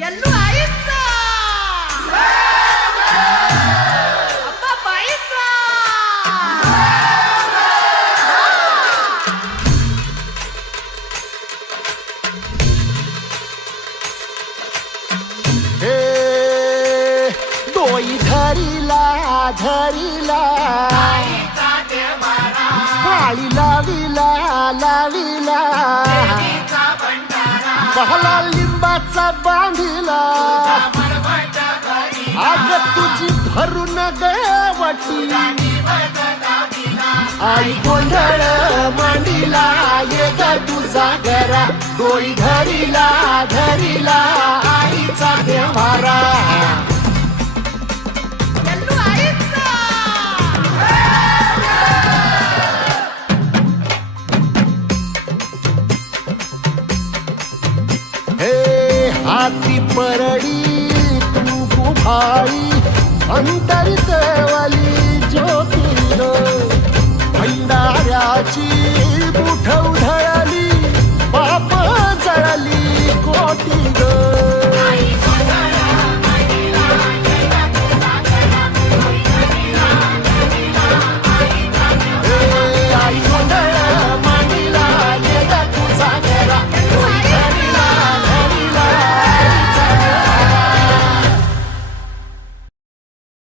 यल्लू आईचा अप्पा बाईचा हे डोई लाविला लाविला बहला बांधिला. आग तुझी भरून गवटी आई गोंधळ मांडिला ये तुझा घरा डोई धरिला धरिला. हाती परडी तू गुभाळी अंतरित वाली ज्योती भंडाऱ्याची